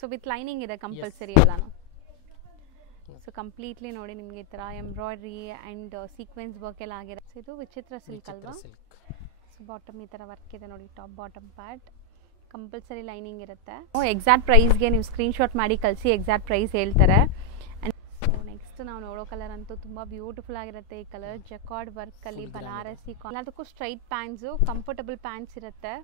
So with lining ಇದೆ compulsory ಎಲ್ಲಾನು. So completely ನೋಡಿ ನಿಮಗೆ ಈ ಥರ ಎಂಬ್ರಾಯ್ಡ್ರಿ ಆ್ಯಂಡ್ ಸೀಕ್ವೆನ್ಸ್ ವರ್ಕ್ ಎಲ್ಲ ಆಗಿದೆ. ಸೊ ಇದು ವಿಚಿತ್ರ ಸಿಲ್ಕ್ ಅಲ್ವಾ. ಸೊ ಬಾಟಮ್ ಈ ಥರ ವರ್ಕ್ ಇದೆ ನೋಡಿ, top bottom part compulsory lining ಇರುತ್ತೆ. ಎಕ್ಸಾಕ್ಟ್ ಪ್ರೈಸ್ಗೆ ನೀವು ಸ್ಕ್ರೀನ್ಶಾಟ್ ಮಾಡಿ ಕಳಿಸಿ, ಎಕ್ಸಾಕ್ಟ್ ಪ್ರೈಸ್ ಹೇಳ್ತಾರೆ. ಆ್ಯಂಡ್ ಸೊ ನೆಕ್ಸ್ಟ್ ನಾವು ನೋಡೋ ಕಲರ್ ಅಂತೂ ತುಂಬ ಬ್ಯೂಟಿಫುಲ್ ಆಗಿರುತ್ತೆ. ಈ ಕಲರ್ ಜಕಾರ್ಡ್ ವರ್ಕಲ್ಲಿ ಬನಾರಸಿ, ಎಲ್ಲದಕ್ಕೂ ಸ್ಟ್ರೈಟ್ ಪ್ಯಾಂಟ್ಸು, ಕಂಫರ್ಟಬಲ್ ಪ್ಯಾಂಟ್ಸ್ ಇರುತ್ತೆ.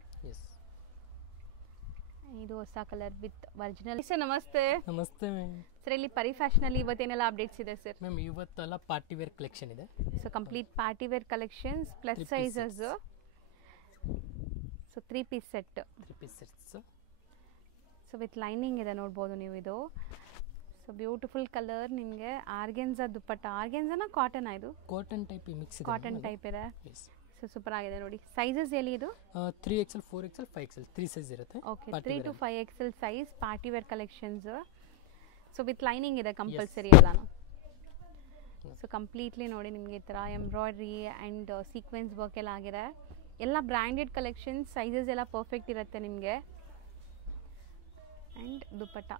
ಇದು ಹೊಸ ಕಲರ್ ವಿತ್ ಒರಿಜಿನಲ್. ಸರ್ ನಮಸ್ತೆ. ನಮಸ್ತೆ ಮ್ಯಾಮ್. ಸರ್ ಇಲ್ಲಿ ಪರಿ ಫ್ಯಾಷನಲ್ಲಿ ಇವತ್ತೇನೆಲ್ಲ ಅಪ್ಡೇಟ್ಸ್ ಇದೆ ಸರ್? ಮ್ಯಾಮ್ ಇವತ್ತೆಲ್ಲ ಪಾರ್ಟಿ ವೇರ್ ಕಲೆಕ್ಷನ್ ಇದೆ. So complete party wear collections plus sizes. So 3 piece set. So with lining ಇದೆ ನೋಡ್ಬೋದು ನೀವು ಇದು. ಸೊ ಬ್ಯೂಟಿಫುಲ್ ಕಲರ್ ನಿಮಗೆ ಆರ್ಗೆನ್ಜಾ ದುಪ್ಪಟ್ಟ. ಆರ್ಗೆನ್ಜಾನ ಕಾಟನ್ ಇದು? ಕಾಟನ್ ಟೈಪ್ ಮಿಕ್ಸ್ ಇದೆ. ಕಾಟನ್ ಟೈಪ್ ಇದೆ. ಸೊ ಸೂಪರ್ ಆಗಿದೆ ನೋಡಿ. ಸೈಜಸ್ ಎಲ್ಲಿ ಇದು? 3XL 4XL 5XL 3 ಸೈಜ್ ಇರುತ್ತೆ. Okay, 3 to 5XL size party wear collections. So with lining ಇದೆ ಕಂಪಲ್ಸರಿ ಎಲ್ಲಾನು. ಸೊ ಕಂಪ್ಲೀಟ್ಲಿ ನೋಡಿ ನಿಮಗೆ ಈ ಥರ ಎಂಬ್ರಾಯ್ಡ್ರಿ ಆ್ಯಂಡ್ ಸೀಕ್ವೆನ್ಸ್ ವರ್ಕ್ ಎಲ್ಲ ಆಗಿದೆ. ಎಲ್ಲ ಬ್ರ್ಯಾಂಡೆಡ್ ಕಲೆಕ್ಷನ್ಸ್, ಸೈಜಸ್ ಎಲ್ಲ ಪರ್ಫೆಕ್ಟ್ ಇರುತ್ತೆ ನಿಮಗೆ. And dupatta.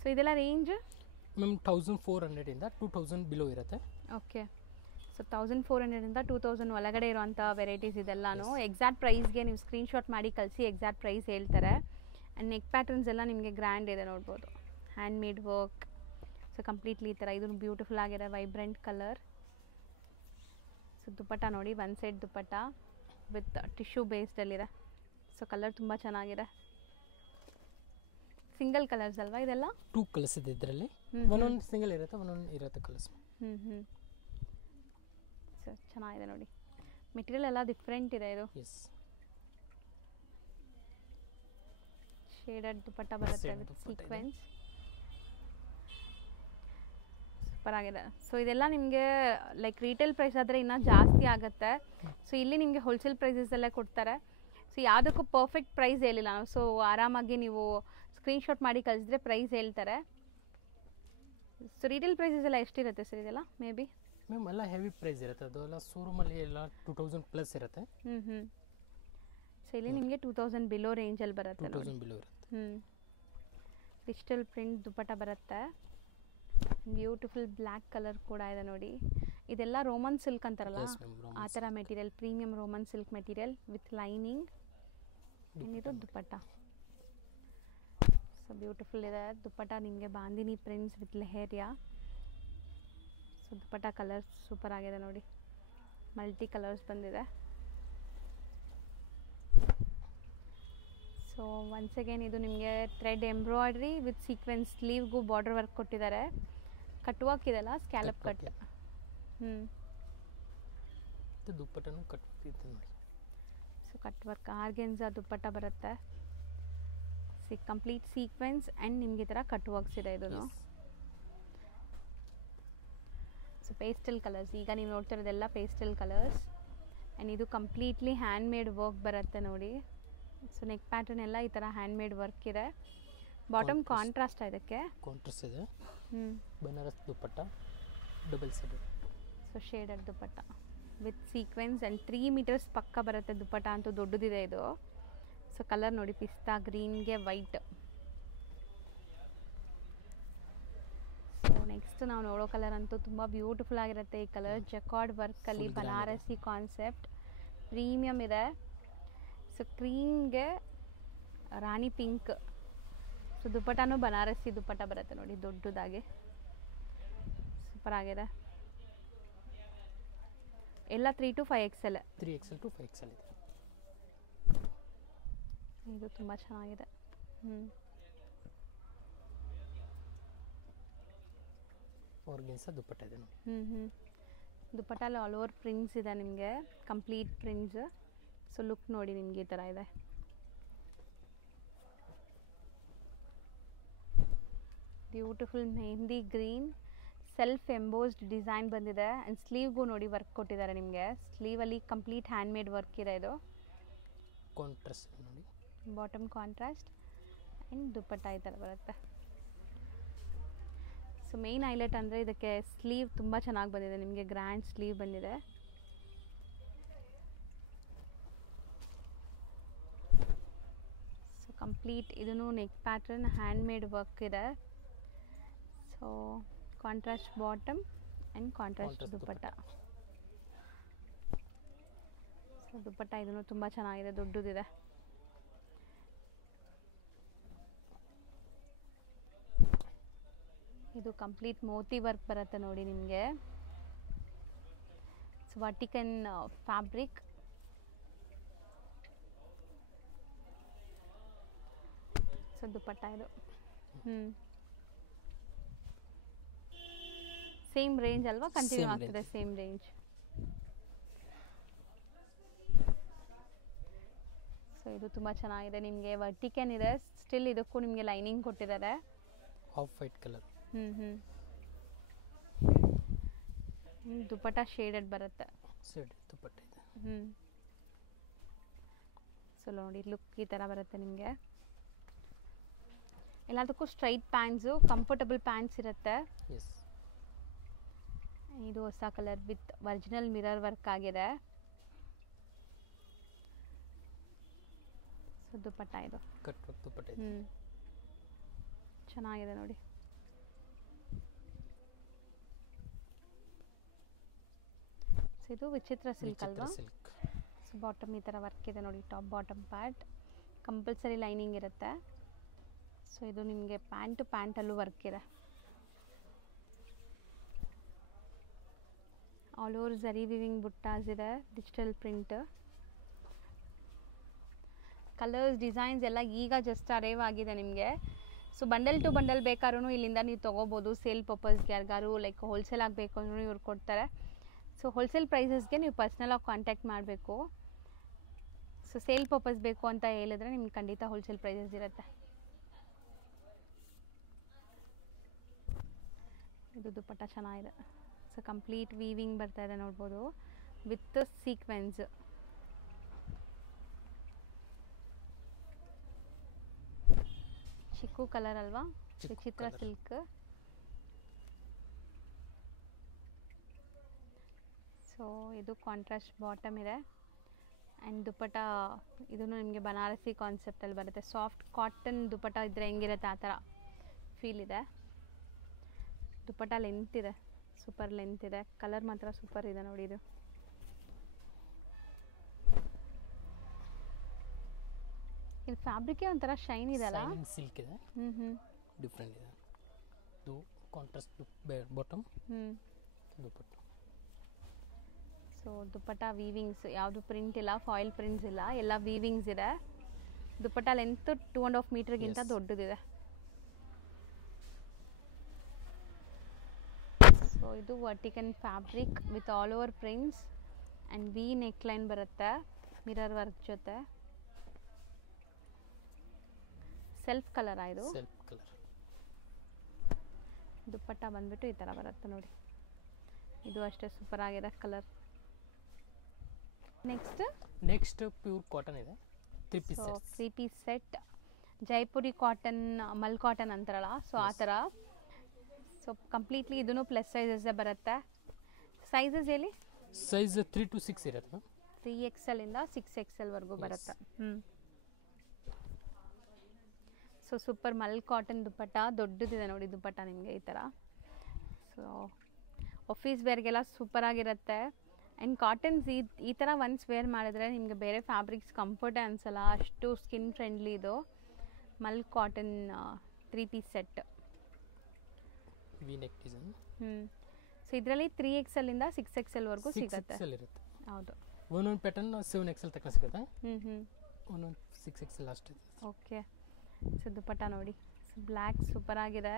ಸೊ ಇದೆಲ್ಲ ರೇಂಜ್ ಮ್ಯಾಮ್ 1400 ಇಂದ 2000 ಬಿಲೋ ಇರುತ್ತೆ. ಓಕೆ, ಸೊ 1400 ಇಂದ 2000 ಒಳಗಡೆ ಇರುವಂಥ ವೆರೈಟೀಸ್ ಇದೆಲ್ಲಾನು. ಎಕ್ಸಾಕ್ಟ್ ಪ್ರೈಸ್ಗೆ ನೀವು ಸ್ಕ್ರೀನ್ಶಾಟ್ ಮಾಡಿ ಕಳಿಸಿ, ಎಕ್ಸಾಕ್ಟ್ ಪ್ರೈಸ್ ಹೇಳ್ತಾರೆ. ಆ್ಯಂಡ್ ನೆಕ್ ಪ್ಯಾಟರ್ನ್ಸ್ ಎಲ್ಲ ನಿಮಗೆ ಗ್ರ್ಯಾಂಡ್ ಇದೆ ನೋಡ್ಬೋದು, hand made work. So completely ಈ ಥರ ಇದು ಬ್ಯೂಟಿಫುಲ್ ಆಗಿದೆ, ವೈಬ್ರೆಂಟ್ ಕಲರ್. ಸೊ ದುಪ್ಪಟ್ಟ ನೋಡಿ, one side dupatta with tissue ಬೇಸ್ಡಲ್ಲಿದೆ. ಸೊ ಕಲರ್ ತುಂಬ ಚೆನ್ನಾಗಿದೆ. ಸಿಂಗಲ್ ಕಲರ್ಸ್ ಅಲ್ವಾ ಇದೆಲ್ಲ? 2 ಕಲರ್ಸ್ ಇದೆ ಇದರಲ್ಲಿ. ಒಂದೊಂದು ಸಿಂಗಲ್ ಇರುತ್ತೆ, ಒಂದೊಂದು ಇರುತ್ತೆ ಕಲರ್ಸ್. ಸೊ ಚೆನ್ನಾಗಿದೆ ನೋಡಿ, ಮೆಟೀರಿಯಲ್ ಎಲ್ಲ ಡಿಫ್ರೆಂಟ್ ಇದೆ. ಇದು ಶೇಡೆಡ್ ದುಪ್ಪಟ್ಟ ಬರುತ್ತೆ ವಿತ್ ಸೀಕ್ವೆನ್ಸ್. ಸೂಪರ್ ಆಗಿದೆ. ಸೊ ಇದೆಲ್ಲ ನಿಮಗೆ ಲೈಕ್ ರೀಟೇಲ್ ಪ್ರೈಸ್ ಆದರೆ ಇನ್ನೂ ಜಾಸ್ತಿ ಆಗುತ್ತೆ. ಸೊ ಇಲ್ಲಿ ನಿಮಗೆ ಹೋಲ್ಸೇಲ್ ಪ್ರೈಸಸಲ್ಲೇ ಕೊಡ್ತಾರೆ. ಸೊ ಯಾವುದಕ್ಕೂ ಪರ್ಫೆಕ್ಟ್ ಪ್ರೈಸ್ ಹೇಳಿಲ್ಲ ನಾವು. ಸೊ ಆರಾಮಾಗಿ ನೀವು ಸ್ಕ್ರೀನ್ಶಾಟ್ ಮಾಡಿ ಕಳಿಸಿದ್ರೆ ಪ್ರೈಸ್ ಹೇಳ್ತಾರೆ. ಸೊ ರೀಟೇಲ್ ಪ್ರೈಸಸ್ ಎಲ್ಲ ಎಷ್ಟಿರುತ್ತೆ ಸರ್ ಇದೆಲ್ಲ? ಮೇ ಬಿ ಮ್ಯಾಮ್ ಎಲ್ಲ ಹೆವಿ ಪ್ರೈಸ್ ಇರುತ್ತೆ, ಅದೆಲ್ಲ ಶೋರೂಮಲ್ಲಿ ಎಲ್ಲ 2000 ಪ್ಲಸ್ ಇರುತ್ತೆ. ಸೊ ಇಲ್ಲಿ ನಿಮಗೆ 2000 ಬಿಲೋ ರೇಂಜಲ್ಲಿ ಬರುತ್ತೆ. 2000 ಬಿಲೋ ಇರುತ್ತೆ. ಡಿಜಿಟಲ್ ಪ್ರಿಂಟ್ ದುಪ್ಪಟ್ಟ ಬರುತ್ತೆ. ಬ್ಯೂಟಿಫುಲ್ ಬ್ಲ್ಯಾಕ್ ಕಲರ್ ಕೂಡ ಇದೆ ನೋಡಿ. ಇದೆಲ್ಲ ರೋಮನ್ ಸಿಲ್ಕ್ ಅಂತಾರಲ್ಲ, ಆ ಥರ material, premium roman silk material with lining. ಇದು ದುಪ್ಪಟ್ಟ. ಸೊ ಬ್ಯೂಟಿಫುಲ್ ಇದೆ ದುಪ್ಪಟ್ಟ ನಿಮಗೆ, bandhani prints with leheriya. So dupatta colours super ಆಗಿದೆ ನೋಡಿ, ಮಲ್ಟಿ ಕಲರ್ಸ್ ಬಂದಿದೆ. ಸೊ ಒನ್ಸ್ ಅಗೇನ್ ಇದು ನಿಮಗೆ ಥ್ರೆಡ್ ಎಂಬ್ರಾಯ್ಡ್ರಿ ವಿತ್ ಸೀಕ್ವೆನ್ಸ್, ಸ್ಲೀವ್ಗೂ ಬಾರ್ಡರ್ ವರ್ಕ್ ಕೊಟ್ಟಿದ್ದಾರೆ. ಕಟ್ ವರ್ಕ್ ಇದೆಲ್ಲ, ಸ್ಕ್ಯಾಲಪ್ ಕಟ್. ದುಪ್ಪಟ್ಟನು ಕಟ್ ಇದೆ ನೋಡಿ. So cut work organza dupatta ಬರುತ್ತೆ. ಕಂಪ್ಲೀಟ್ ಸೀಕ್ವೆನ್ಸ್ ಆ್ಯಂಡ್ ನಿಮಗೆ ಈ ಥರ ಕಟ್ ವರ್ಕ್ಸ್ ಇದೆ. ಇದನ್ನು ಸೊ ಪೇಸ್ಟಲ್ ಕಲರ್ಸ್, ಈಗ ನೀವು ನೋಡ್ತಿರೋದೆಲ್ಲ ಪೇಸ್ಟಲ್ ಕಲರ್ಸ್. ಆ್ಯಂಡ್ ಇದು ಕಂಪ್ಲೀಟ್ಲಿ ಹ್ಯಾಂಡ್ ಮೇಡ್ ವರ್ಕ್ ಬರುತ್ತೆ ನೋಡಿ. ಸೊ ನೆಕ್ ಪ್ಯಾಟರ್ನ್ ಎಲ್ಲ ಈ ಥರ ಹ್ಯಾಂಡ್ ಮೇಡ್ ವರ್ಕ್ ಇದೆ. ಬಾಟಮ್ ಕಾಂಟ್ರಾಸ್ಟ್ ಇದಕ್ಕೆ ಕಾಂಟ್ರಾಸ್ಟ್ ಇದೆ. Banaras dupatta double side. So shaded dupatta with sequence and 3 metres ಪಕ್ಕ ಬರುತ್ತೆ ದುಪ್ಪಟ್ಟ ಅಂತೂ, ದೊಡ್ಡದಿದೆ ಇದು. ಸೊ ಕಲರ್ ನೋಡಿ, ಪಿಸ್ತಾ ಗ್ರೀನ್ಗೆ ವೈಟ್. ಸೊ ನೆಕ್ಸ್ಟ್ ನಾವು ನೋಡೋ ಕಲರ್ ಅಂತೂ ತುಂಬ ಬ್ಯೂಟಿಫುಲ್ ಆಗಿರುತ್ತೆ. ಈ ಕಲರ್ ಜಕಾರ್ಡ್ ವರ್ಕಲ್ಲಿ ಬನಾರಸಿ ಕಾನ್ಸೆಪ್ಟ್, ಪ್ರೀಮಿಯಮ್ ಇದೆ. ಸೊ ಕ್ರೀಮ್ಗೆ ರಾಣಿ ಪಿಂಕ್. ಸೊ ದುಪ್ಪಟ್ಟನೂ ಬನಾರಸಿ ದುಪ್ಪಟ್ಟ ಬರುತ್ತೆ ನೋಡಿ, ದೊಡ್ಡದಾಗಿ ಸೂಪರ್ ಆಗಿದೆ. ಎಲ್ಲ 3 to 5XL. 3XL to 5XL ಇದೆ. ಇದು ತುಂಬ ಚೆನ್ನಾಗಿದೆ. ಆರ್ಗೆನ್ಜಾ ದುಪ್ಪಟ್ಟ ಇದೆ ನೋಡಿ. ದುಪ್ಪಟ್ಟಲ್ಲಿ ಆಲ್ ಓವರ್ ಪ್ರಿಂಟ್ಸ್ ಇದೆ ನಿಮಗೆ, ಕಂಪ್ಲೀಟ್ ಪ್ರಿಂಟ್ಸ್. ಸೊ ಲುಕ್ ನೋಡಿ ನಿಮಗೆ ಈ ಥರ ಇದೆ. Beautiful mehndi green self embossed design ಬಂದಿದೆ. ಆ್ಯಂಡ್ ಸ್ಲೀವ್ಗೂ ನೋಡಿ ವರ್ಕ್ ಕೊಟ್ಟಿದ್ದಾರೆ ನಿಮಗೆ. ಸ್ಲೀವಲ್ಲಿ ಕಂಪ್ಲೀಟ್ ಹ್ಯಾಂಡ್ ಮೇಡ್ ವರ್ಕ್ ಇದೆ. ಇದು ಕಾಂಟ್ರಾಸ್ಟ್ ನೋಡಿ, ಬಾಟಮ್ ಕಾಂಟ್ರಾಸ್ಟ್ ಆ್ಯಂಡ್ ದುಪ್ಪಟ್ಟ ಈ ಥರ ಬರುತ್ತೆ. ಸೊ ಮೇನ್ ಹೈಲೈಟ್ ಅಂದರೆ ಇದಕ್ಕೆ ಸ್ಲೀವ್ ತುಂಬ ಚೆನ್ನಾಗಿ ಬಂದಿದೆ ನಿಮಗೆ, ಗ್ರ್ಯಾಂಡ್ ಸ್ಲೀವ್ ಬಂದಿದೆ. ಸೊ ಕಂಪ್ಲೀಟ್ ಇದೂ neck pattern hand made work ಇದೆ. So contrast bottom and contrast dupatta. So dupatta ಇದೂ ತುಂಬ ಚೆನ್ನಾಗಿದೆ, ದೊಡ್ಡದಿದೆ. ಇದು ಕಂಪ್ಲೀಟ್ ಮೋತಿ ವರ್ಕ್ ಬರುತ್ತೆ ನೋಡಿ ನಿಮಗೆ. ಸೊ ವರ್ಟಿಕನ್ ಫ್ಯಾಬ್ರಿಕ್. ಸೊ ದುಪ್ಪಟ್ಟ ಇದು ಸೇಮ್ ರೇಂಜ್ ಅಲ್ವಾ? ಕಂಟಿನ್ಯೂ ಆಗ್ತದೆ ಸೇಮ್ ರೇಂಜ್. ಸೊ ಇದು ತುಂಬ ಚೆನ್ನಾಗಿದೆ, ನಿಮಗೆ ವರ್ಟಿಕನ್ ಇದೆ. ಸ್ಟಿಲ್ ಇದಕ್ಕೂ ನಿಮಗೆ ಲೈನಿಂಗ್ ಕೊಟ್ಟಿದ್ದಾರೆ. Of white colour. Dupatta shaded ಬರುತ್ತೆ. ದುಪ್ಪಟ್ಟ ಇದೆ. ಸೊ ನೋಡಿ ಲುಕ್ ಈ ಥರ ಬರುತ್ತೆ ನಿಮಗೆ. ಎಲ್ಲದಕ್ಕೂ ಸ್ಟ್ರೈಟ್ ಪ್ಯಾಂಟ್ಸು, ಕಂಫರ್ಟಬಲ್ ಪ್ಯಾಂಟ್ಸ್ ಇರುತ್ತೆ. ಇದು ಹೊಸ colour with original mirror work ಆಗಿದೆ. ಸೊ ದುಪ್ಪಟ್ಟ ಇದು ಕಟ್ ವರ್ಕ್ ದುಪ್ಪಟ್ಟ ಇದೆ. ಚೆನ್ನಾಗಿದೆ ನೋಡಿ. ಸೊ ಇದು ವಿಚಿತ್ರ ಸಿಲ್ಕ್ ಅಲ್ವಾ? ಸೊ ಬಾಟಮ್ ಈ ಥರ ವರ್ಕ್ ಇದೆ ನೋಡಿ, top bottom pant. Compulsory lining ಇರುತ್ತೆ. ಸೊ ಇದು ನಿಮಗೆ ಪ್ಯಾಂಟಲ್ಲೂ ವರ್ಕ್ ಇದೆ. All over zari weaving buttas ಇದೆ, ಡಿಜಿಟಲ್ ಪ್ರಿಂಟ್. ಕಲರ್ಸ್ ಡಿಸೈನ್ಸ್ ಎಲ್ಲ ಈಗ ಜಸ್ಟ್ ಅರೈವ್ ಆಗಿದೆ ನಿಮಗೆ. ಸೊ ಬಂಡಲ್ ಟು ಬಂಡಲ್ ಬೇಕಾದ್ರೂ ಇಲ್ಲಿಂದ ನೀವು ತೊಗೋಬೋದು. ಸೇಲ್ ಪರ್ಪಸ್ಗೆ ಯಾರಿಗಾರು ಲೈಕ್ ಹೋಲ್ಸೇಲ್ ಆಗಬೇಕು ಅಂದ್ರೂ ಇವ್ರು ಕೊಡ್ತಾರೆ. ಸೊ ಹೋಲ್ಸೇಲ್ ಪ್ರೈಸಸ್ಗೆ ನೀವು ಪರ್ಸ್ನಲಾಗಿ ಕಾಂಟ್ಯಾಕ್ಟ್ ಮಾಡಬೇಕು. ಸೊ ಸೇಲ್ ಪರ್ಪಸ್ ಬೇಕು ಅಂತ ಹೇಳಿದ್ರೆ ನಿಮ್ಗೆ ಖಂಡಿತ ಹೋಲ್ಸೇಲ್ ಪ್ರೈಸಸ್ ಇರುತ್ತೆ. ಇದು ದುಪ್ಪಟ್ಟ ಚೆನ್ನಾಗಿದೆ. ಸೊ ಕಂಪ್ಲೀಟ್ ವೀವಿಂಗ್ ಬರ್ತಾ ಇದೆ ನೋಡ್ಬೋದು, ವಿತ್ ಸೀಕ್ವೆನ್ಸ್. ಚಿಕ್ಕು ಕಲರ್ ಅಲ್ವಾ? ವಿಚಿತ್ರ ಸಿಲ್ಕ್. ಸೊ ಇದು ಕಾಂಟ್ರಾಸ್ಟ್ ಬಾಟಮ್ ಇದೆ ಆ್ಯಂಡ್ ದುಪ್ಪಟ್ಟ ಇದೂ ನಿಮಗೆ ಬನಾರಸಿ ಕಾನ್ಸೆಪ್ಟಲ್ಲಿ ಬರುತ್ತೆ. ಸಾಫ್ಟ್ ಕಾಟನ್ ದುಪ್ಪಟ್ಟ ಇದ್ದರೆ ಹೆಂಗಿರುತ್ತೆ ಆ ಥರ ಫೀಲ್ ಇದೆ. ದುಪ್ಪಟ್ಟ ಲೆಂತ್ ಇದೆ, ಸೂಪರ್ ಲೆಂತ್ ಇದೆ. ಕಲರ್ ಮಾತ್ರ ಸೂಪರ್ ಇದೆ ನೋಡಿ. ಇದು ಇದು ಫ್ಯಾಬ್ರಿಕ್ ಒಂಥರ ಶೈನ್ ಇದೆ ಅಲ್ಲ? ಸಿಲ್ಕ್ ಇದೆ, ಡಿಫ್ರೆಂಟ್ ಇದೆ. ಇದು ಕಾಂಟ್ರಾಸ್ಟ್ ಬಾಟಮ್, ದುಪ್ಪಟ್ಟ. ಸೊ ದುಪ್ಪಟ್ಟ ವೀವಿಂಗ್ಸ್, ಯಾವುದು ಪ್ರಿಂಟ್ ಇಲ್ಲ, ಫಾಯಿಲ್ ಪ್ರಿಂಟ್ಸ್ ಇಲ್ಲ, ಎಲ್ಲ ವೀವಿಂಗ್ಸ್ ಇದೆ. ದುಪ್ಪಟ್ಟ ಲೆಂತ್ 2.5 ಮೀಟರ್ಗಿಂತ ದೊಡ್ಡದಿದೆ. ಸೊ ಇದು ವರ್ಟಿಕನ್ fabric with all over prints and V neck line ಬರುತ್ತೆ ಮಿರರ್ ವರ್ಕ್ ಜೊತೆ. ಸೆಲ್ಫ್ ಕಲರ್ ಇದು. Self colour. ದುಪ್ಪಟ್ಟ ಬಂದ್ಬಿಟ್ಟು ಈ ಥರ ಬರುತ್ತೆ ನೋಡಿ. ಇದು ಅಷ್ಟೇ ಸೂಪರ್ ಆಗಿದೆ ಕಲರ್. ನೆಕ್ಸ್ಟ್ ಪ್ಯೂರ್ ಕಾಟನ್ ಇದೆ, 3 piece set. Jaipuri cotton, mul cotton ಅಂತಾರಲ್ಲ, ಸೊ ಆ ಥರ. ಸೊ ಕಂಪ್ಲೀಟ್ಲಿ ಇದೂ ಪ್ಲಸ್ ಸೈಜಸ್ ಬರುತ್ತೆ. ಸೈಜಸ್ ಹೇಳಿ? ಸೈಜ್ 3 to 6 ಇರುತ್ತೆ. 3XL ಇಂದ 6XL ವರೆಗೂ ಬರುತ್ತೆ. So super mul cotton dupatta, ದೊಡ್ಡದಿದೆ ನೋಡಿ ದುಪ್ಪಟ್ಟ ನಿಮಗೆ ಈ ಥರ. ಸೊ ಆಫೀಸ್ ವೇರ್ಗೆಲ್ಲ ಸೂಪರಾಗಿರುತ್ತೆ. ಆ್ಯಂಡ್ ಕಾಟನ್ಸ್ ಈ ಥರ ಒನ್ಸ್ ವೇರ್ ಮಾಡಿದ್ರೆ ನಿಮಗೆ ಬೇರೆ ಫ್ಯಾಬ್ರಿಕ್ಸ್ ಕಂಫರ್ಟೇ ಅನಿಸಲ್ಲ, ಅಷ್ಟು ಸ್ಕಿನ್ ಫ್ರೆಂಡ್ಲಿ ಇದು. Mul cotton 3 piece set. V neck design. So ಇದರಲ್ಲಿ 3XL ಇಂದ 6XL ವರೆಗೂ ಸಿಗುತ್ತೆ. ಹೌದು. ಒಂದೊಂದು ಪ್ಯಾಟರ್ನ್ 7XL ತನಕ ಸಿಗುತ್ತೆ. ಒಂದೊಂದು 6XL ಅಷ್ಟೇ. ಓಕೆ. ಸೊ ದುಪ್ಪಟ್ಟ ನೋಡಿ, ಸೊ ಬ್ಲ್ಯಾಕ್ ಸೂಪರ್ ಆಗಿದೆ.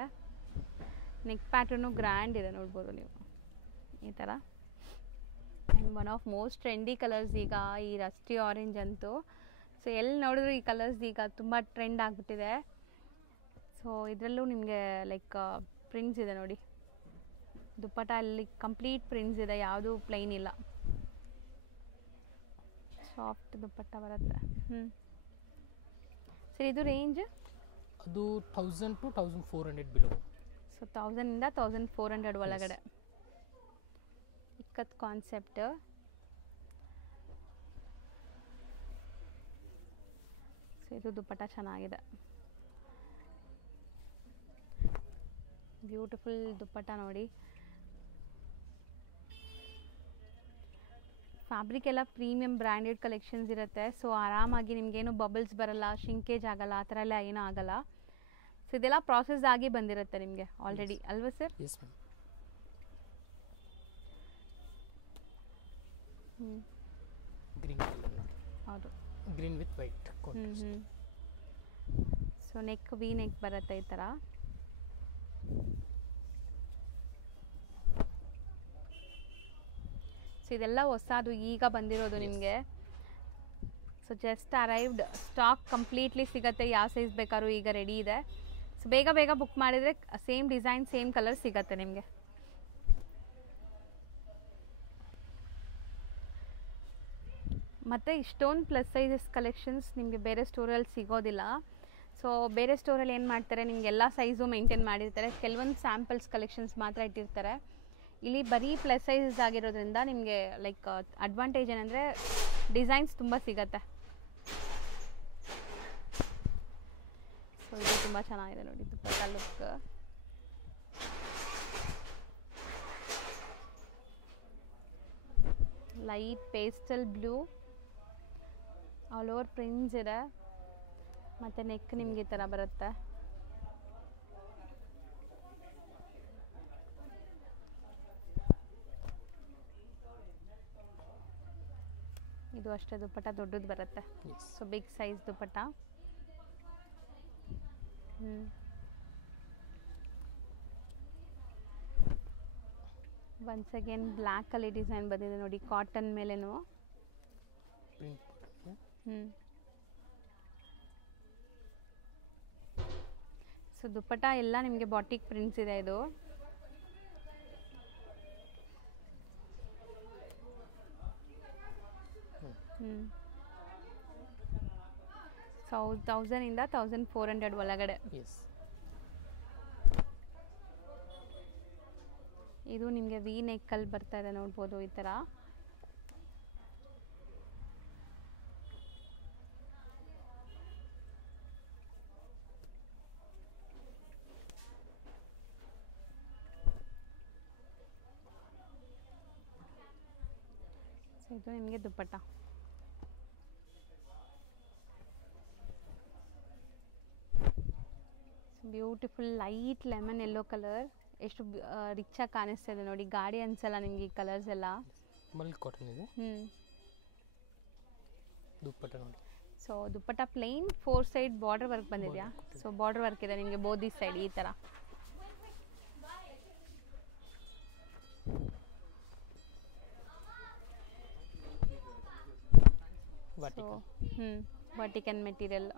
ನೆಕ್ ಪ್ಯಾಟರ್ನು ಗ್ರ್ಯಾಂಡ್ ಇದೆ ನೋಡ್ಬೋದು ನೀವು ಈ ಥರ. And one of most trendy colours ಈಗ ಈ ರಸ್ಟಿ ಆರೆಂಜ್ ಅಂತೂ. ಸೊ ಎಲ್ಲಿ ನೋಡಿದ್ರು ಈ ಕಲರ್ಸ್ ಈಗ ತುಂಬ ಟ್ರೆಂಡ್ ಆಗಿಬಿಟ್ಟಿದೆ. ಸೊ ಇದರಲ್ಲೂ ನಿಮಗೆ ಲೈಕ್ ಪ್ರಿಂಟ್ಸ್ ಇದೆ ನೋಡಿ. ದುಪ್ಪಟ್ಟ ಅಲ್ಲಿ ಕಂಪ್ಲೀಟ್ ಪ್ರಿಂಟ್ಸ್ ಇದೆ, ಯಾವುದೂ ಪ್ಲೈನ್ ಇಲ್ಲ. ಸಾಫ್ಟ್ ದುಪ್ಪಟ್ಟ ಬರುತ್ತೆ. ಸರಿ, ಇದು ರೇಂಜ್ ಅದು 1000 to 1400 ಬಿಲೋ. ಸೊ 1000 ಇಂದ 1400 ಒಳಗಡೆ. ಇಕ್ಕತ್ ಕಾನ್ಸೆಪ್ಟ್. ಸೊ ಇದು ದುಪ್ಪಟ್ಟ ಚೆನ್ನಾಗಿದೆ, ಬ್ಯೂಟಿಫುಲ್ ದುಪ್ಪಟ್ಟ ನೋಡಿ. ಫ್ಯಾಬ್ರಿಕ್ ಎಲ್ಲ ಪ್ರೀಮಿಯಂ ಬ್ರ್ಯಾಂಡೆಡ್ ಕಲೆಕ್ಷನ್ಸ್ ಇರುತ್ತೆ. ಸೊ ಆರಾಮಾಗಿ ನಿಮಗೇನು ಬಬಲ್ಸ್ ಬರಲ್ಲ, ಶಿಂಕೇಜ್ ಆಗಲ್ಲ, ಆ ಥರ ಎಲ್ಲ ಏನೂ ಆಗಲ್ಲ. ಸೊ ಇದೆಲ್ಲ ಪ್ರಾಸೆಸ್ ಆಗಿ ಬಂದಿರುತ್ತೆ ನಿಮಗೆ ಆಲ್ರೆಡಿ ಅಲ್ವಾ sir? Yes ma'am. Green colour ನೋಡಿ. ಹೌದು, green with white contrast. So neck V neck ಬರುತ್ತೆ ಈ ಥರ. ಸೊ ಇದೆಲ್ಲ ಹೊಸದು ಈಗ ಬಂದಿರೋದು ನಿಮಗೆ. So just arrived, stock completely ಸಿಗುತ್ತೆ. ಯಾವ ಸೈಜ್ ಬೇಕಾದ್ರೂ ಈಗ ರೆಡಿ ಇದೆ. ಸೊ ಬೇಗ ಬೇಗ ಬುಕ್ ಮಾಡಿದರೆ ಸೇಮ್ ಡಿಸೈನ್ ಸೇಮ್ ಕಲರ್ ಸಿಗುತ್ತೆ ನಿಮಗೆ. ಮತ್ತು ಇಷ್ಟೊಂದು ಪ್ಲಸ್ ಸೈಜಸ್ ಕಲೆಕ್ಷನ್ಸ್ ನಿಮಗೆ ಬೇರೆ ಸ್ಟೋರಲ್ಲಿ ಸಿಗೋದಿಲ್ಲ. ಸೊ ಬೇರೆ ಸ್ಟೋರಲ್ಲಿ ಏನು ಮಾಡ್ತಾರೆ, ನಿಮ್ಗೆ ಎಲ್ಲ ಸೈಜು ಮೇಂಟೈನ್ ಮಾಡಿರ್ತಾರೆ, ಕೆಲವೊಂದು ಸ್ಯಾಂಪಲ್ಸ್ ಕಲೆಕ್ಷನ್ಸ್ ಮಾತ್ರ ಇಟ್ಟಿರ್ತಾರೆ. ಇಲ್ಲಿ ಬರೀ ಪ್ಲಸ್ ಸೈಜಸ್ ಆಗಿರೋದ್ರಿಂದ ನಿಮಗೆ ಲೈಕ್ ಅಡ್ವಾಂಟೇಜ್ ಏನಂದರೆ ಡಿಸೈನ್ಸ್ ತುಂಬ ಸಿಗತ್ತೆ. ಸೊ ಇದು ತುಂಬ ಚೆನ್ನಾಗಿದೆ ನೋಡಿ dupatta look. Light pastel blue, all over prints ಇದೆ, ಮತ್ತು ನೆಕ್ ನಿಮಗೆ ಈ ಥರ ಬರುತ್ತೆ. ಇದು ಅಷ್ಟೇ ದುಪ್ಪಟ್ಟ ದೊಡ್ಡದು ಬರುತ್ತೆ. ಸೊ ಬಿಗ್ ಸೈಜ್ ದುಪ್ಪಟ್ಟ. ಒನ್ಸ್ ಅಗೇನ್ ಬ್ಲ್ಯಾಕಲ್ಲಿ ಡಿಸೈನ್ ಬಂದಿದೆ ನೋಡಿ, ಕಾಟನ್ ಮೇಲೇನು. ಸೊ ದುಪ್ಪಟ್ಟ ಎಲ್ಲ ನಿಮಗೆ ಬಾಟಿಕ್ ಪ್ರಿಂಟ್ಸ್ ಇದೆ. ಇದು ಸೊ 1000 ಇಂದ 1400 ಒಳಗಡೆ. ಇದು ನಿಮಗೆ ವಿ ನೆಕ್ಕಲ್ಲಿ ಬರ್ತಾ ಇದೆ ನೋಡ್ಬೋದು ಈ ಥರ. ಸೊ ಇದು ನಿಮಗೆ dupatta. Beautiful light lemon yellow colour, ಎಷ್ಟು ರಿಚಾಗಿ ಕಾಣಿಸ್ತಾ ಇದೆ ನೋಡಿ. ಗಾಡಿ ಅನ್ಸಲ್ಲ ನಿಮಗೆ ಈ ಕಲರ್ಸ್ ಎಲ್ಲ. ಮಲ್ಕ್ ಕಾಟನ್ ಇದೆ. ದುಪ್ಪಟ್ಟ ನೋಡಿ. ಸೊ ದುಪ್ಪಟ್ಟ ಪ್ಲೇನ್ 4 ಸೈಡ್ ಬಾರ್ಡರ್ ವರ್ಕ್ ಬಂದಿದೆಯಾ? ಸೊ ಬಾರ್ಡರ್ ವರ್ಕ್ ಇದೆ ನಿಮಗೆ ಬೋದಿ ಸೈಡ್ ಈ ಥರ. ವರ್ಟಿಕನ್ ಮೆಟೀರಿಯಲ್.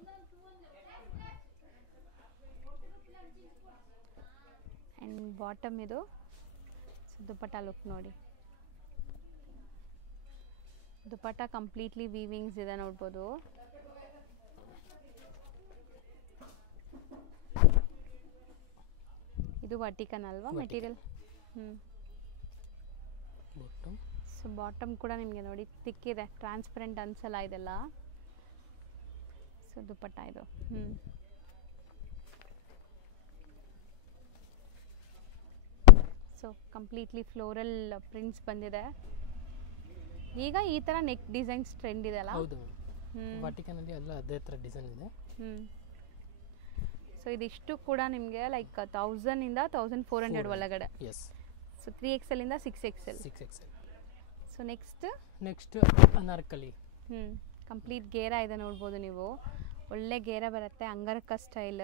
ಆ್ಯಂಡ್ ಬಾಟಮ್ ಇದು. ಸೊ ದುಪ್ಪಟ್ಟ ಲುಕ್ ನೋಡಿ. ದುಪ್ಪಟ್ಟ ಕಂಪ್ಲೀಟ್ಲಿ ವೀವಿಂಗ್ಸ್ ಇದೆ ನೋಡ್ಬೋದು. ಇದು ವರ್ಟಿಕನ್ ಅಲ್ವಾ ಮೆಟೀರಿಯಲ್? ಸೊ ಬಾಟಮ್ ಕೂಡ ನಿಮಗೆ ನೋಡಿ ತಿಕ್ಕಿದೆ, ಟ್ರಾನ್ಸ್ಪರೆಂಟ್ ಅನ್ಸಲ್ಲ ಇದೆಲ್ಲ. ಸೊ ದುಪ್ಪಟ್ಟ ಇದು. ಸೊ ಕಂಪ್ಲೀಟ್ಲಿ ಫ್ಲೋರಲ್ ಪ್ರಿಂಟ್ಸ್ ಬಂದಿದೆ. ಈಗ ಈ ಥರ ನೆಕ್ ಡಿಸೈನ್ಸ್ ಟ್ರೆಂಡ್ ಇದೆ ಅಲ್ಲ? ಹೌದು, ವರ್ಟಿಕನಲ್ಲಿ ಎಲ್ಲ ಅದೇ ಥರ ಡಿಸೈನ್ ಇದೆ. ಸೊ ಇದಿಷ್ಟು ಕೂಡ ನಿಮಗೆ ಲೈಕ್ 1000 ಇಂದ 1400 ಒಳಗಡೆ. ಸೊ 3XL ಇಂದ 6XL. So next Anarkali. Complete ಗೇರಾ ಇದೆ ನೋಡ್ಬೋದು ನೀವು. ಒಳ್ಳೆ ಗೇರಾ ಬರುತ್ತೆ, ಅಂಗರ್ಕ ಸ್ಟೈಲ್.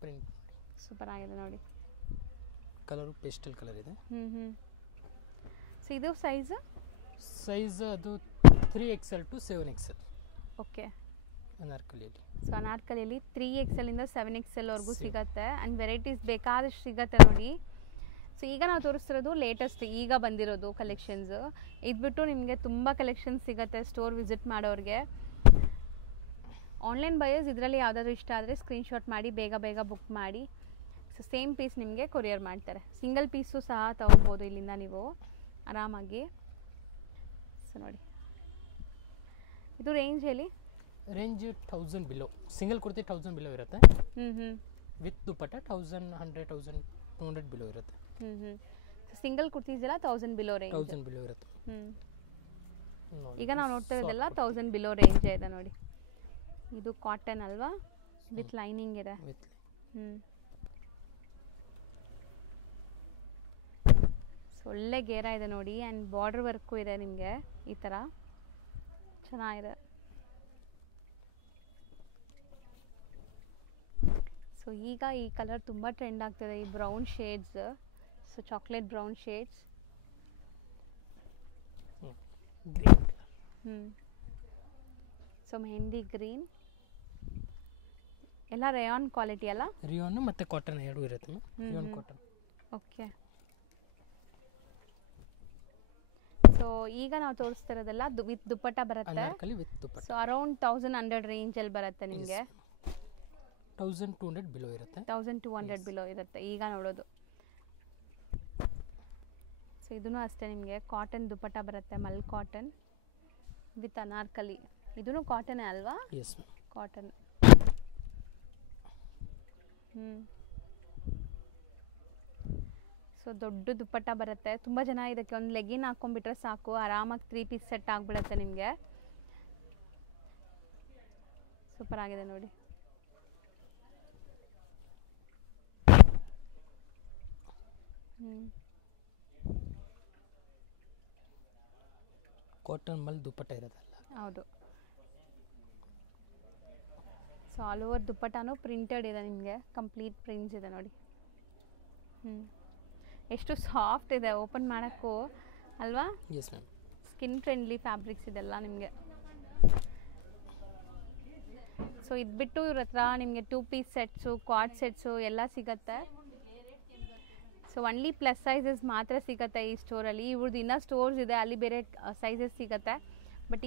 ಪ್ರಿಂಟ್ ಸೂಪರ್ ಆಗಿದೆ ನೋಡಿ. ಕಲರು ಪೇಸ್ಟಲ್ ಕಲರ್ ಇದೆ. ಸೊ ಇದು ಸೈಜ್ ಅದು 3XL to 7XL. ಓಕೆ. ಅನಾರ್ಕಲಿಯಲ್ಲಿ. ಸೊ ಅನಾರ್ಕಲಿಯಲ್ಲಿ 3XL ಇಂದ 7XL ವರೆಗೂ ಸಿಗುತ್ತೆ. ಆ್ಯಂಡ್ ವೆರೈಟೀಸ್ ಬೇಕಾದಷ್ಟು ಸಿಗುತ್ತೆ ನೋಡಿ. ಸೊ ಈಗ ನಾವು ತೋರಿಸ್ತಿರೋದು ಲೇಟೆಸ್ಟ್ ಈಗ ಬಂದಿರೋದು ಕಲೆಕ್ಷನ್ಸ್. ಇದು ಬಿಟ್ಟು ನಿಮಗೆ ತುಂಬ ಕಲೆಕ್ಷನ್ಸ್ ಸಿಗುತ್ತೆ ಸ್ಟೋರ್ ವಿಸಿಟ್ ಮಾಡೋರಿಗೆ. ಆನ್ಲೈನ್ ಬಯರ್ಸ್ ಇದರಲ್ಲಿ ಯಾವುದಾದ್ರೂ ಇಷ್ಟ ಆದರೆ ಸ್ಕ್ರೀನ್ಶಾಟ್ ಮಾಡಿ ಬೇಗ ಬೇಗ ಬುಕ್ ಮಾಡಿ. ಸೊ ಸೇಮ್ ಪೀಸ್ ನಿಮಗೆ ಕೊರಿಯರ್ ಮಾಡ್ತಾರೆ. ಸಿಂಗಲ್ ಪೀಸು ಸಹ ತೊಗೋಬೋದು ಇಲ್ಲಿಂದ ನೀವು ಆರಾಮಾಗಿ. ಸೊ ನೋಡಿ ಇದು ರೇಂಜ್ ಹೇಳಿ. Range 1000 below, single kurti 1000 below ಇರುತ್ತೆ. ವಿತ್ ದುಪ್ಪಟ್ಟ 1100 1200 ಬಿಲೋ ಇರುತ್ತೆ. ಸಿಂಗಲ್ ಕುರ್ತೀಸ್ ಎಲ್ಲ 1000 ಬಿಲೋ ರೇಂಜ್. 1000 ಬಿಲೋ ಇರುತ್ತೆ. ಈಗ ನಾವು ನೋಡ್ತಾ ಇರೋದೆಲ್ಲ 1000 ಬಿಲೋ ರೇಂಜ್ ಇದೆ ನೋಡಿ. ಇದು ಕಾಟನ್ ಅಲ್ವಾ, ವಿತ್ ಲೈನಿಂಗ್ ಇದೆ. ಒಳ್ಳೆ ಗೇರ ಇದೆ ನೋಡಿ, ಆ್ಯಂಡ್ ಬಾರ್ಡರ್ ವರ್ಕು ಇದೆ ನಿಮಗೆ ಈ ಥರ ಚೆನ್ನಾಗಿದೆ. ಸೊ ಈಗ ಈ ಕಲರ್ ತುಂಬ ಟ್ರೆಂಡ್ ಆಗ್ತಿದೆ, ಈ brown shades. So chocolate brown shades. So mehndi green ಎಲ್ಲ ರೇಯಾನ್ ಕ್ವಾಲಿಟಿ ಅಲ್ಲ. ರಿಯಾನ್ ಮತ್ತು ಕಾಟನ್ ಎರಡು ಇರುತ್ತೆ. Rayon cotton. ಓಕೆ. ಸೊ ಈಗ ನಾವು ತೋರಿಸ್ತಾ ಇರೋದೆಲ್ಲ ವಿತ್ ದುಪ್ಪಟ್ಟ ಬರುತ್ತೆ. ಸೊ ಅರೌಂಡ್ 1100 ರೇಂಜಲ್ಲಿ ಬರುತ್ತೆ ನಿಮಗೆ. 1200 ಬಿಲೋ ಇರುತ್ತೆ. 1200 ಬಿಲೋ ಇರುತ್ತೆ ಈಗ ನೋಡೋದು. ಸೊ ಇದೂ ಅಷ್ಟೇ ನಿಮಗೆ ಕಾಟನ್ ದುಪ್ಪಟ್ಟ ಬರುತ್ತೆ, ಮಲ್ ಕಾಟನ್ ವಿತ್ ಅನಾರ್ಕಲಿ. ಇದೂ ಕಾಟನೇ ಅಲ್ವಾ? S cotton. ಸೊ ದೊಡ್ಡ ದುಪ್ಪಟ್ಟ ಬರುತ್ತೆ. ತುಂಬ ಜನ ಇದಕ್ಕೆ ಒಂದು ಲೆಗಿನ್ ಹಾಕೊಂಡ್ಬಿಟ್ರೆ ಸಾಕು, ಆರಾಮಾಗಿ 3 ಪೀಸ್ ಸೆಟ್ ಆಗಿಬಿಡುತ್ತೆ ನಿಮಗೆ. ಸೂಪರ್ ಆಗಿದೆ ನೋಡಿ. ಕಾಟನ್ ಮಲ್ ದುಪ್ಪಟ್ಟ ಇರೋದಲ್ಲ. ಹೌದು. ಸೊ ಆಲ್ ಓವರ್ ದುಪ್ಪಟ್ಟನೂ ಪ್ರಿಂಟೆಡ್ ಇದೆ ನಿಮಗೆ, ಕಂಪ್ಲೀಟ್ ಪ್ರಿಂಟ್ಸ್ ಇದೆ ನೋಡಿ. ಎಷ್ಟು ಸಾಫ್ಟ್ ಇದೆ ಓಪನ್ ಮಾಡೋಕ್ಕೂ ಅಲ್ವಾ? Yes ma'am. Skin friendly fabrics ಇದೆಲ್ಲ ನಿಮಗೆ. ಸೊ ಇದು ಬಿಟ್ಟು ಇವ್ರ ಹತ್ರ ನಿಮಗೆ 2 ಪೀಸ್ ಸೆಟ್ಸು, ಕ್ವಾಡ್ ಸೆಟ್ಸು ಎಲ್ಲ ಸಿಗುತ್ತೆ. ಸೊ ಒನ್ಲಿ ಪ್ಲಸ್ ಸೈಜಸ್ ಮಾತ್ರ ಸಿಗುತ್ತೆ ಈ ಸ್ಟೋರಲ್ಲಿ. ಇವ್ರದ್ದು ಇನ್ನೂ ಸ್ಟೋರ್ಸ್ ಇದೆ, ಅಲ್ಲಿ ಬೇರೆ ಸೈಜಸ್ ಸಿಗುತ್ತೆ. ಬಟ್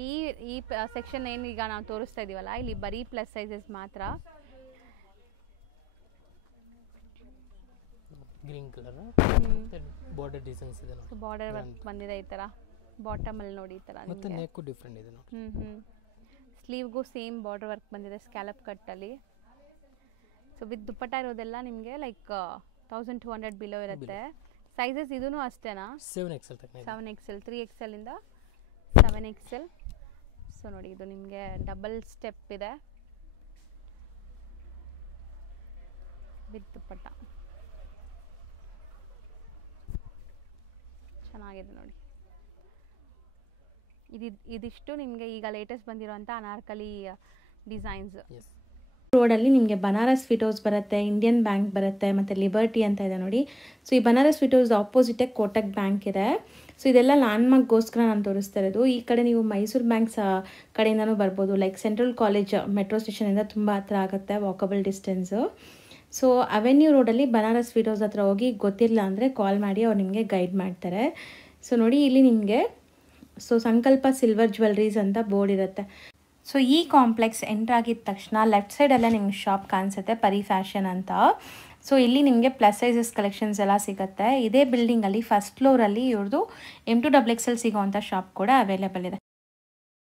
ಈ ಸೆಕ್ಷನ್ ಏನು ಈಗ ನಾವು ತೋರಿಸ್ತಾ ಇದ್ದೀವಲ್ಲ, ಇಲ್ಲಿ ಬರೀ ಪ್ಲಸ್ ಸೈಜಸ್ ಮಾತ್ರ. ಗ್ರೀನ್ ಕಲರ್ ಬಾರ್ಡರ್ ಡಿಸೈನ್ಸ್ ಇದೆ ನೋಡಿ. ಬಾರ್ಡರ್ ವರ್ಕ್ ಬಂದಿದೆ ಈ ಥರ ಬಾಟಮ್ ಅಲ್ಲಿ ನೋಡಿ, ಈ ಥರ. ಮತ್ತೆ ನೆಕ್ ಡಿಫರೆಂಟ್ ಇದೆ ನೋಡಿ. ಸ್ಲೀವ್ಗೂ ಸೇಮ್ ಬಾರ್ಡರ್ ವರ್ಕ್ ಬಂದಿದೆ ಸ್ಕ್ಯಾಲಪ್ ಕಟ್ಟಲ್ಲಿ. ಸೊ ವಿತ್ ದುಪ್ಪಟ್ಟ ಇರೋದೆಲ್ಲ ನಿಮಗೆ ಲೈಕ್ 1200 ಬಿಲೋ ಇರುತ್ತೆ. ಸೈಜಸ್ ಇದೂ ಅಷ್ಟೇನಾ? 7XL 7XL 3XL ಇಂದ 7XL. ಸೊ ನೋಡಿ ಇದು ನಿಮಗೆ ಡಬಲ್ ಸ್ಟೆಪ್ ಇದೆ ವಿತ್ ದುಪ್ಪಟ್ಟ. ಚೆನ್ನಾಗಿದೆ ನೋಡಿ. ಇದಿಷ್ಟು ನಿಮಗೆ ಈಗ ಲೇಟೆಸ್ಟ್ ಬಂದಿರೋಂಥ ಅನಾರ್ಕಲಿ ಡಿಸೈನ್ಸ್. ರೋಡಲ್ಲಿ ನಿಮಗೆ ಬನಾರಸ್ ಸ್ವೀಟ್ ಹೌಸ್ ಬರುತ್ತೆ, ಇಂಡಿಯನ್ ಬ್ಯಾಂಕ್ ಬರುತ್ತೆ, ಮತ್ತು ಲಿಬರ್ಟಿ ಅಂತ ಇದೆ ನೋಡಿ. ಸೊ ಈ ಬನಾರಸ್ ಸ್ವೀಟ್ ಹೌಸ್ ಆಪೋಸಿಟೇ ಕೋಟಕ್ ಬ್ಯಾಂಕ್ ಇದೆ. ಸೊ ಇದೆಲ್ಲ ಲ್ಯಾಂಡ್ಮಾರ್ಕ್ಗೋಸ್ಕರ ನಾನು ತೋರಿಸ್ತಾ ಇರೋದು. ಈ ಕಡೆ ನೀವು ಮೈಸೂರು ಬ್ಯಾಂಕ್ಸ್ ಕಡೆಯಿಂದನೂ ಬರ್ಬೋದು. ಲೈಕ್ ಸೆಂಟ್ರಲ್ ಕಾಲೇಜ್ ಮೆಟ್ರೋ ಸ್ಟೇಷನಿಂದ ತುಂಬ ಹತ್ರ ಆಗುತ್ತೆ, ವಾಕಬಲ್ ಡಿಸ್ಟೆನ್ಸು. ಸೊ ಅವೆನ್ಯೂ ರೋಡಲ್ಲಿ ಬನಾರಸ್ ಸ್ವೀಟ್ ಹೌಸ್ ಹತ್ರ ಹೋಗಿ ಗೊತ್ತಿಲ್ಲ ಅಂದರೆ ಕಾಲ್ ಮಾಡಿ ಅವ್ರು ನಿಮಗೆ ಗೈಡ್ ಮಾಡ್ತಾರೆ. ಸೊ ನೋಡಿ ಇಲ್ಲಿ ನಿಮಗೆ ಸಂಕಲ್ಪ ಸಿಲ್ವರ್ ಜ್ಯುವೆಲ್ರೀಸ್ ಅಂತ ಬೋರ್ಡ್ ಇರುತ್ತೆ. ಸೊ ಈ ಕಾಂಪ್ಲೆಕ್ಸ್ ಎಂಟ್ರ್ ಆಗಿದ ತಕ್ಷಣ ಲೆಫ್ಟ್ ಸೈಡಲ್ಲೇ ನಿಮ್ಗೆ ಶಾಪ್ ಕಾಣಿಸುತ್ತೆ, ಪರಿ ಫ್ಯಾಷನ್ ಅಂತ. ಸೊ ಇಲ್ಲಿ ನಿಮಗೆ ಪ್ಲಸ್ ಸೈಜಸ್ ಕಲೆಕ್ಷನ್ಸ್ ಎಲ್ಲ ಸಿಗುತ್ತೆ. ಇದೇ ಬಿಲ್ಡಿಂಗಲ್ಲಿ ಫಸ್ಟ್ ಫ್ಲೋರಲ್ಲಿ ಇವ್ರದ್ದು M2XXL ಸಿಗೋವಂಥ ಶಾಪ್ ಕೂಡ ಅವೈಲೇಬಲ್ ಇದೆ.